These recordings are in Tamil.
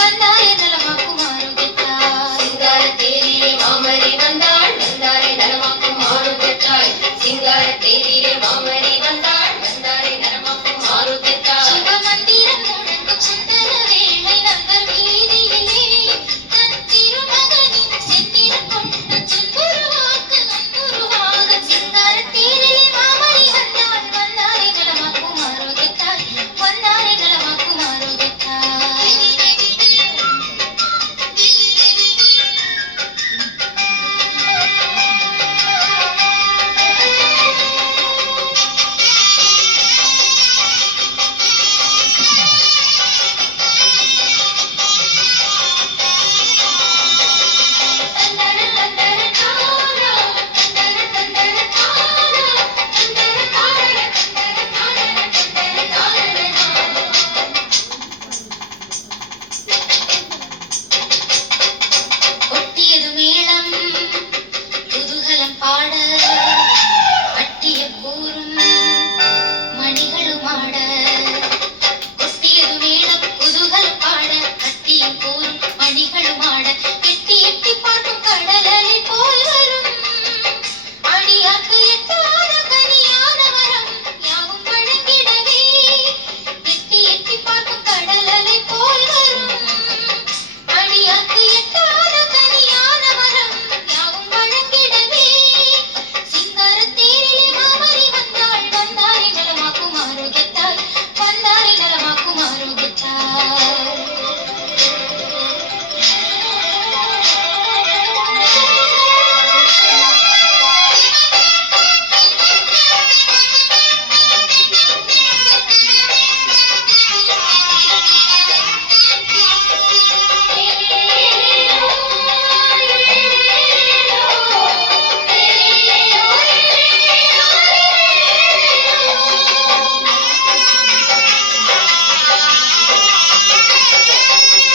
வந்தாரே நலமாக்கும் ஆரோக்கியத்தாய் சிங்கார தேரிலே மாமரி வந்தாள் வந்தாரே நலமாக்கும் ஆரோக்கியத்தாய் சிங்கார தேரிலே மாமரி வந்தாள் வந்தாரே நலமாக்கும் ஆரோக்கியத்தாய் சிவ மந்திரம் முழங்கும் சிந்தன வேளை நகர் வீதியிலே தன் திருமகனின் செந்நிறம் கொண்ட சின்புருவாக்கு அன்புருவாக சிங்கார தேரிலே மாமரி வந்தாள் வந்தாரே நலமாக்கும் ஆரோக்கியத்தாய் வந்தாரே நலமாக்கும் ஆரோக்கியத்தாய் கொட்டியது மேளம் குதூகலம் பாட அட்டிய கூறும் மணிகளும் ஆட கொட்டியது மேளம் குதூகலம் பாட அட்டிய கூறும் மணிகளும் ஆட எட்டி எட்டி பார்க்கும் கடலலை போல் வரும் அடியாக்கு எட்டாத கனியான மரம் யாவும் வழங்கிடவே எட்டி எட்டி பார்க்கும் கடலலை போல் வரும் அடியாக்கு எட்டாத கனியான மரம் யாவும் வழங்கிடவே சிங்கார தேரிலே மாமரி வந்தாள் வந்தாரே நலமாக்கும் ஆரோக்கியத்தாய் வந்தாரே நலமாக்கும் ஆரோக்கியத்தாய்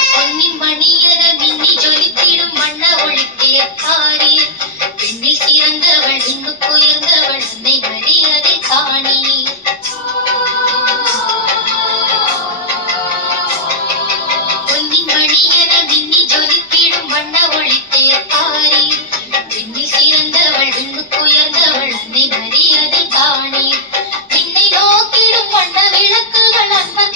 பொன்னின் மணியென மின்னி ஜொலித்திடும் வண்ண ஒளித்தேர்க்காரி பெண்ணில் சிறந்தவள் இன்னுக்குயர்ந்தவள் அன்னை மரியாதை காணி பொன்னின் மணியென மின்னி ஜொலித்திடும் வண்ண ஒளித்தேர்க்காரி பெண்ணில் சிறந்தவள் இன்னுக்குயர்ந்தவள் அன்னை மரியாதை காணி விண்ணை நோக்கிடும் வண்ண விளக்குகள் அன்பர்